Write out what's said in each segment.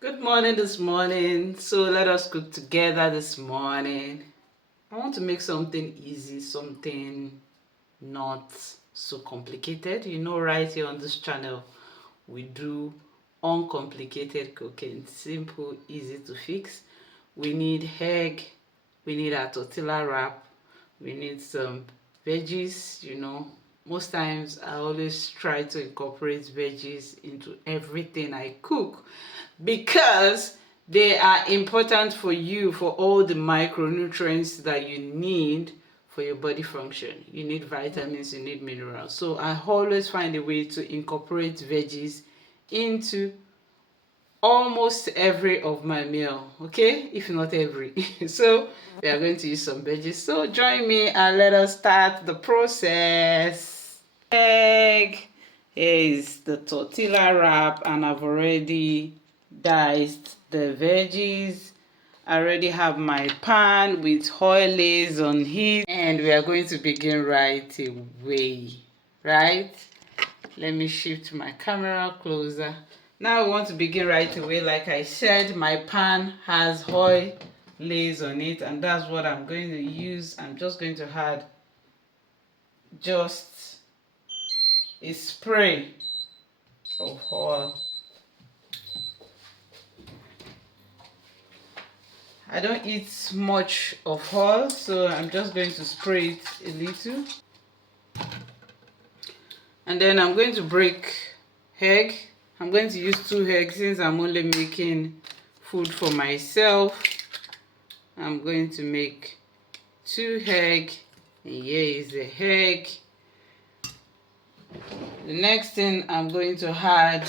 Good morning this morning. So let us cook together this morning. I want to make something easy, something not so complicated. Right here on this channel, we do uncomplicated cooking, simple, easy to fix. We need egg, we need our tortilla wrap, we need some veggies. Most times I always try to incorporate veggies into everything I cook because they are important for you, for all the micronutrients that you need for your body function. You need vitamins, you need minerals. So I always find a way to incorporate veggies into almost every of my meal, okay, if not every. So we are going to use some veggies, so join me and let us start the process. Egg. Here is the tortilla wrap, and I've already diced the veggies. I already have my pan with oil lays on heat, and we are going to begin right away. Right, let me shift my camera closer. Now we want to begin right away. Like I said, my pan has oil lays on it, and that's what I'm going to use. I'm just going to add just a spray of oil. I don't eat much of oil, so I'm just going to spray it a little. And then I'm going to break egg. I'm going to use 2 eggs since I'm only making food for myself. I'm going to make 2 eggs. And here is the egg. The next thing, I'm going to add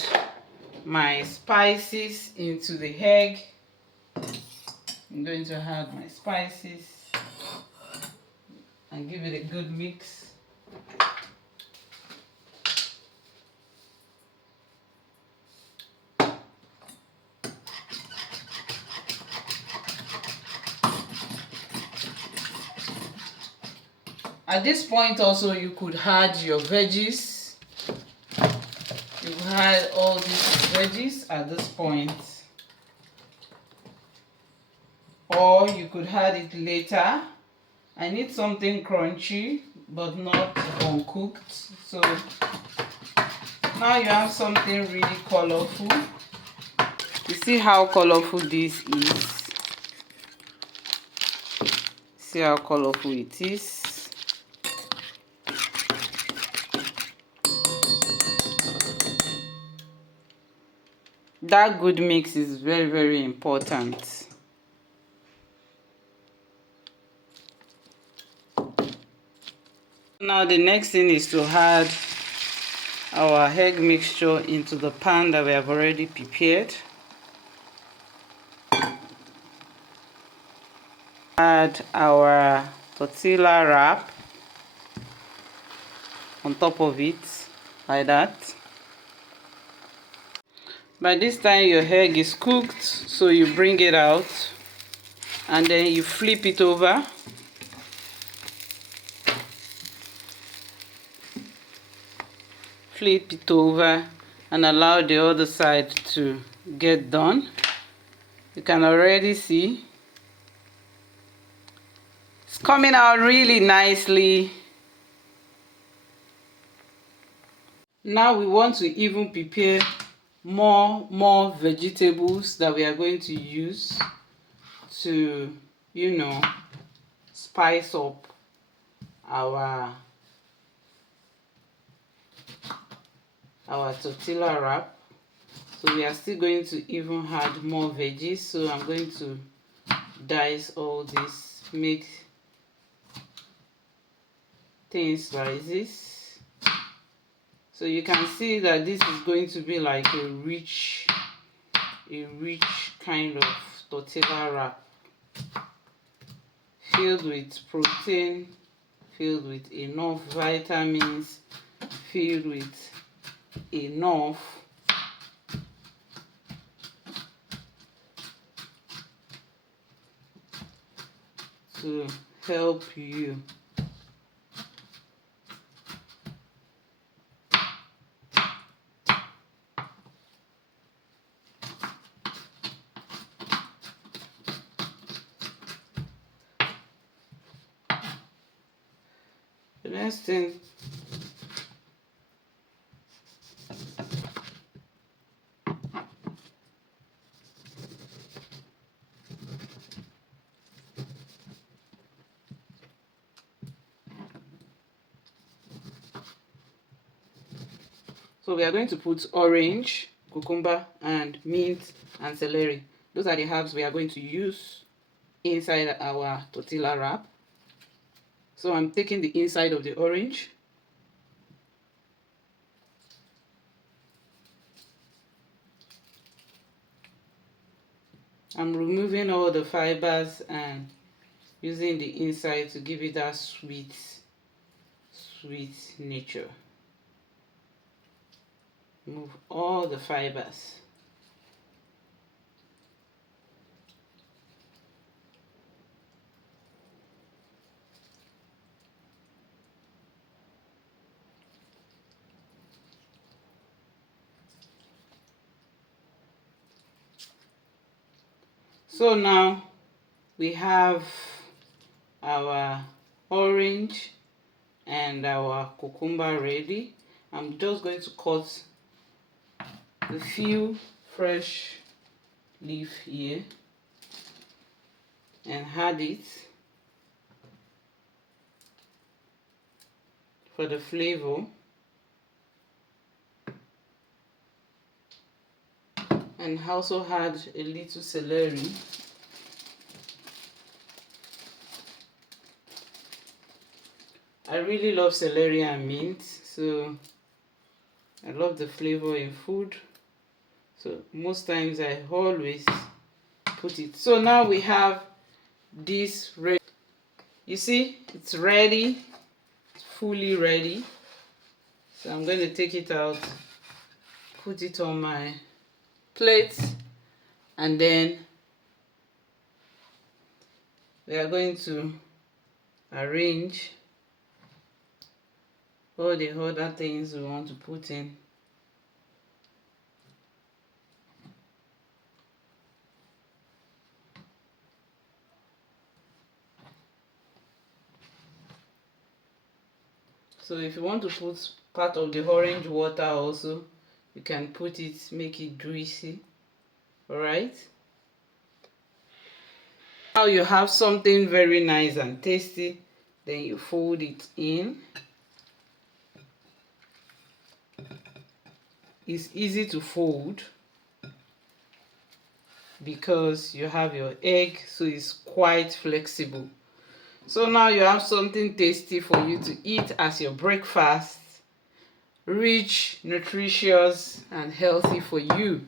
my spices into the egg. I'm going to add my spices and give it a good mix. At this point also, you could add your veggies. You could add all these veggies at this point. Or you could add it later. I need something crunchy but not uncooked. So now you have something really colorful. You see how colorful this is? See how colorful it is? That good mix is very, very important. Now the next thing is to add our egg mixture into the pan that we have already prepared. Add our tortilla wrap on top of it, like that. By this time your egg is cooked, so you bring it out and then you flip it over. Flip it over and allow the other side to get done. You can already see it's coming out really nicely. Now we want to even prepare more vegetables that we are going to use to, spice up our tortilla wrap. So we are still going to even add more veggies. So I'm going to dice all this, make thin slices. So you can see that this is going to be like a rich kind of tortilla wrap, filled with protein, filled with enough vitamins, filled with enough to help you next thing, so we are going to put orange, cucumber, and mint and celery. Those are the herbs we are going to use inside our tortilla wrap. So I'm taking the inside of the orange. I'm removing all the fibers and using the inside to give it that sweet nature. Remove all the fibers. So now we have our orange and our cucumber ready. I'm just going to cut a few fresh leaf here and add it for the flavor. And also add a little celery. I really love celery and mint, so I love the flavor in food. So most times I always put it. So now we have this ready. You see, it's ready. It's fully ready. So I'm going to take it out, put it on my plate, and then we are going to arrange all the other things we want to put in. So if you want to put part of the orange water also, you can put it, make it juicy. Alright, now you have something very nice and tasty. Then you fold it in. It's easy to fold because you have your egg, so it's quite flexible. So now you have something tasty for you to eat as your breakfast. Rich, nutritious, and healthy for you.